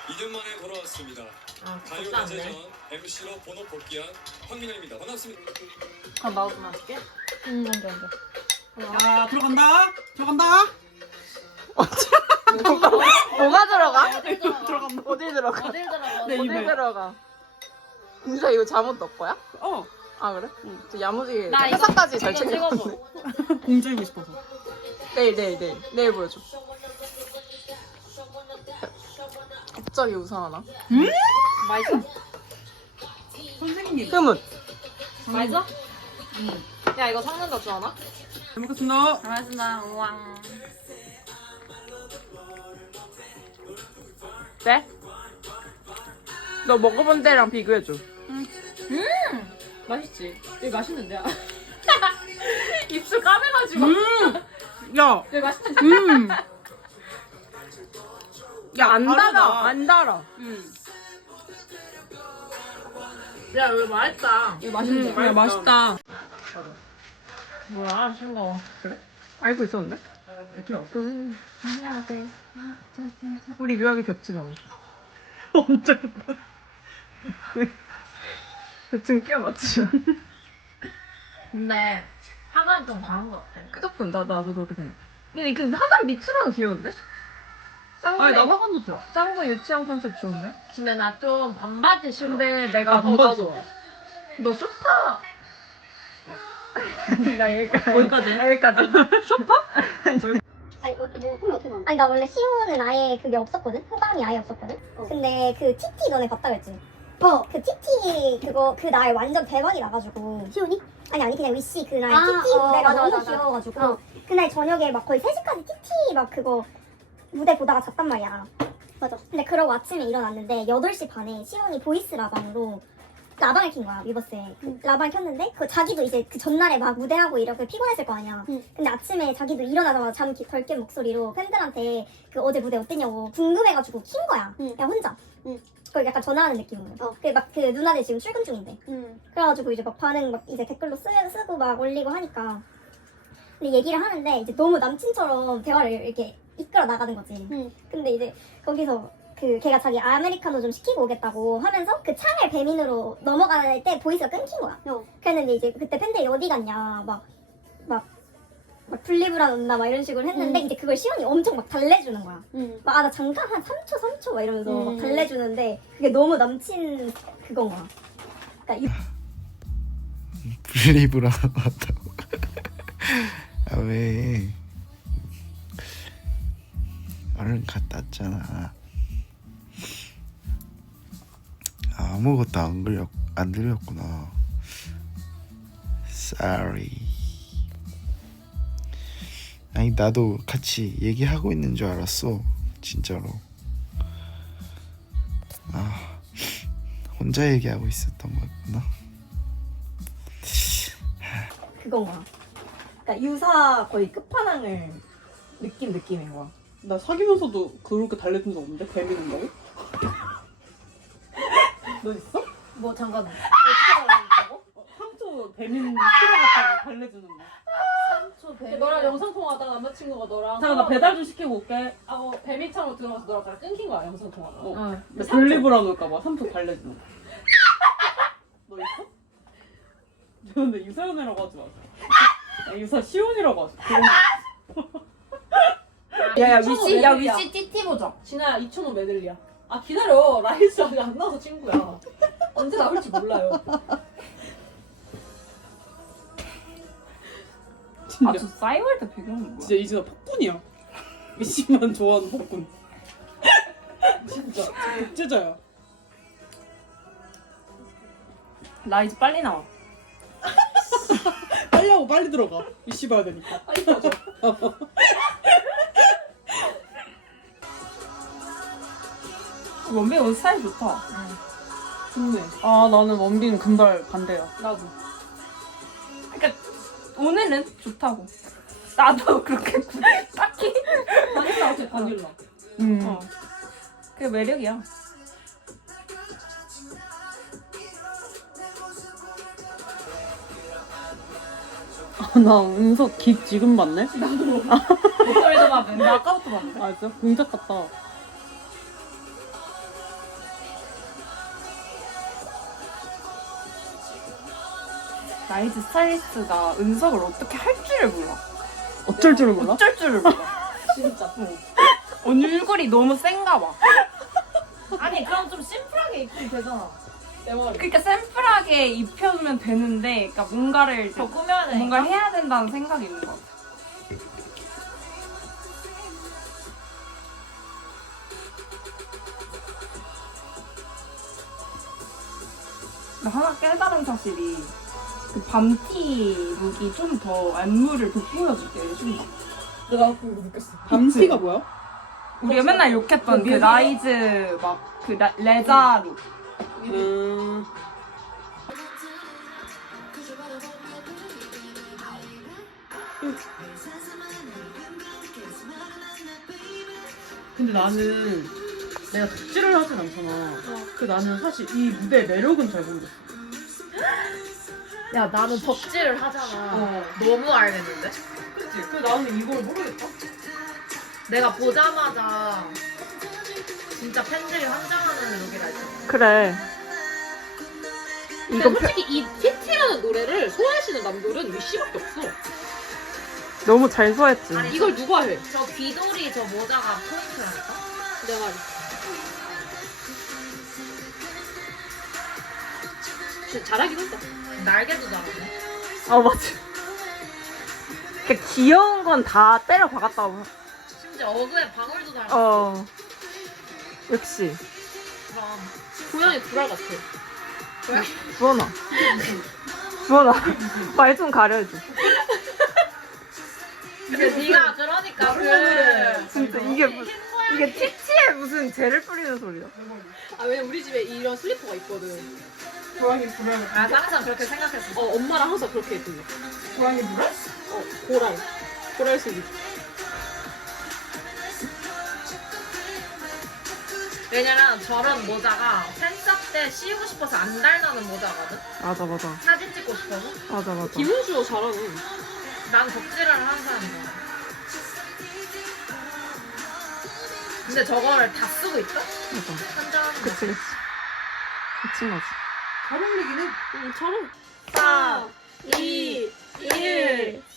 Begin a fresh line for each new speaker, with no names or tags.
2년 만에 돌아왔습니다. 가요대제전 MC로 본업 복귀한 황민영입니다. 반갑습니다.
나도 좀 할게.
안 돼.
야, 들어간다.
뭐가 들어가?
어딜 들어가?
어디 들어가?
어딜 들어가?
내
어디
입에.
들어가? 진짜 이거 잘못 넣을 거야?
어,
아 그래? 저 야무지게
나 이거
회사까지 잘
이거
챙겼네.
찍어줘.
공주이고 싶어서.
내일 보여줘. 갑자기 우상하나?
맛있어?
선생님.
흐뭇.
맛있어? 야 이거 섞는다 좋아하나?
잘 먹겠습니다.
잘 맛있다. 우왕.
네? 너 먹어본 데랑 비교해줘.
맛있지? 여기 맛있는데? 입술 까매가지고.
야,
여기 맛있는데?
야, 안
다르다.
달아. 안 달아.
야 여기 맛있다. 이거 맛있는데?
야, 맛있다.
뭐야, 싱거워. 그래? 알고 있었는데? 우리 묘하게 겹치잖아.
언제?
대충 끼워 맞추자.
근데 화장이 좀 과한 것 같아.
끄덕분, 나도 그렇게 생각해. 근데 하단 밑으로는 귀여운데?
아니, 나 화관 좋죠.
짱구 유치원 컨셉 좋은데?
근데 나 좀 반바지 싫어.
근데 내가
반바지
더
좋아.
너 쇼파. 나 여기까지.
어디까지?
여기까지.
아니 나 원래 시호는 아예 그게 없었거든? 후방이 아예 없었거든? 근데 그 TT 너네 봤다 그랬지? 그 TT 그거 그 날 완전 대박이 나가지고 시호니? 아니 그냥 위시 그날 TT 무대가 너무 귀여워가지고 그날 저녁에 막 거의 3시까지 TT 막 그거 무대 보다가 잤단 말이야. 맞아. 근데 그러고 아침에 일어났는데 8시 반에 시온이 보이스 라방으로 라방을 킨 거야, 위버스에. 라방을 켰는데 그 자기도 이제 그 전날에 막 무대하고 이렇게 피곤했을 거 아니야. 근데 아침에 자기도 일어나자마자 잠 덜 깬 목소리로 팬들한테 그 어제 무대 어땠냐고 궁금해가지고 킨 거야. 그냥 혼자. 그걸 약간 전화하는 느낌으로. 그 누나들 지금 출근 중인데. 그래가지고 이제 막 반응 막 이제 댓글로 쓰고 막 올리고 하니까. 근데 얘기를 하는데 이제 너무 남친처럼 대화를 이렇게 이끌어 나가는 거지. 근데 이제 거기서 그 걔가 자기 아메리카노 좀 시키고 오겠다고 하면서 그 창을 배민으로 넘어갈 때 보이스가 끊긴 거야. 그랬는데 이제 그때 팬들이 어디 갔냐 막 분리불안 온다 막 이런 식으로 했는데 이제 그걸 시온이 엄청 막 달래주는 거야. 막 나 잠깐 한 3초 막 이러면서 막 달래주는데 그게 너무 남친 그건 거야. 그러니까
분리불안 왔다고. 아 왜? 얼른 갔다 왔잖아. 아무것도 안 들렸구나. Sorry. 아니 나도 같이 얘기하고 있는 줄 알았어. 진짜로. 혼자 얘기하고 있었던 거였구나.
그건 거야. 그러니까 유사 거의 끝판왕을 느낌인 거야.
나 사귀면서도 그렇게 달래준 적 없는데? 뱀이 된다고? 너 있어?
뭐 잠깐만.
상처 뱀인 필요 같다고 달래주는 거.
너랑 영상 통화하다가 남자친구가 너랑
잠깐 나 배달 좀 시키고 올게.
배민창으로 들어가서 너랑 잘 끊긴 거야 영상 통화가.
나 분리불안 올까봐 삼촌 달래주는 거. 너 있어? 근데 유사연이라고 하지 마세요. 유사 시온이라고 하지.
야,
위시 TT 보자. 진아야 2,000원 메들리야. 아 기다려. 라이스 아직 안 나와서 친구야. 언제 나올지 몰라요.
진짜,
저 싸이월드 배경이 뭐야?
진짜 이진아 폭군이야. 미씨만 좋아하는 폭군. 진짜 독재자야.
나 이제 빨리 나와.
빨리 하고 빨리 들어가. 미씨 봐야 되니까.
빨리 가자.
원빈 옷 스타일 좋다.
좋네.
아 나는 원빈 금발 반대야.
나도.
그러니까 오늘은 좋다고. 나도 그렇게 딱히.
바닐라 어때 바닐라?
그게 매력이야.
나 은석 깃 지금 봤네?
목소리도 봤는데 아까부터 봤는데.
아 진짜? 공작 같다. 라이즈 스타일리스트가 은석을 어떻게 할 줄을 몰라.
어쩔 줄을 몰라?
어쩔 줄을 몰라.
진짜.
얼굴이 너무 센가 봐.
아니 그럼 좀 심플하게 입으면 되잖아. 내 머리.
그러니까 샘플하게 입혀주면 되는데, 그러니까 뭔가를
더 꾸며야 돼.
뭔가 해야 된다는 생각이 있는 것 같아. 나 하나 깨달은 사실이 그 밤티 룩이 좀 더 안무를 돋보여줄게 해준다.
내가 그거 느꼈어.
밤티가 뭐야?
우리가 맨날 욕했던 그 라이즈 막 그 레자 룩.
근데 나는 내가 덕질을 하진 않잖아. 그 나는 사실 이 무대의 매력은 잘 모르겠어.
야 나는 덕질을 하잖아. 너무 알겠는데?
그치? 그 나는 이걸 모르겠다.
내가 보자마자 진짜 팬들이 환장하는 룩이라 했잖아.
그래.
근데 솔직히 이 TT라는 노래를 소화하시는 남들은 위씨밖에 없어.
너무 잘 소화했지.
아니 이걸 누가 해? 저 귀돌이 저 모자가 포인트라니까? 내가 진짜 잘하긴 했다. 날개도 잘하네.
맞아. 그 귀여운 건 다 때려 박았다고.
심지어 어그에 방울도 달았어.
역시.
그럼 고양이 불알 같아.
주원아. 주원아. 말 좀 가려줘.
근데 네가 그러니까 그
진짜 이게 티티에 무슨 젤을 뿌리는 소리야.
아 왜냐면 우리 집에 이런 슬리퍼가 있거든.
고양이 불알.
아 항상 그렇게 생각했어.
엄마랑 항상 그렇게 했더니. 고양이 불알?
고랄. 고랄 슬리퍼. 왜냐면 저런 모자가 팬싸 때 씌우고 싶어서 안 달라는 모자거든?
맞아.
사진 찍고 싶어서?
맞아.
김은주도 잘하네. 난 덕질을 하는 사람이야. 근데 저거를 다 쓰고 있다?
맞아.
한장하는 거.
그치. 그치, 맞아.
잘 어울리긴 해. 응, 잘 어울려. 4, 2, 1.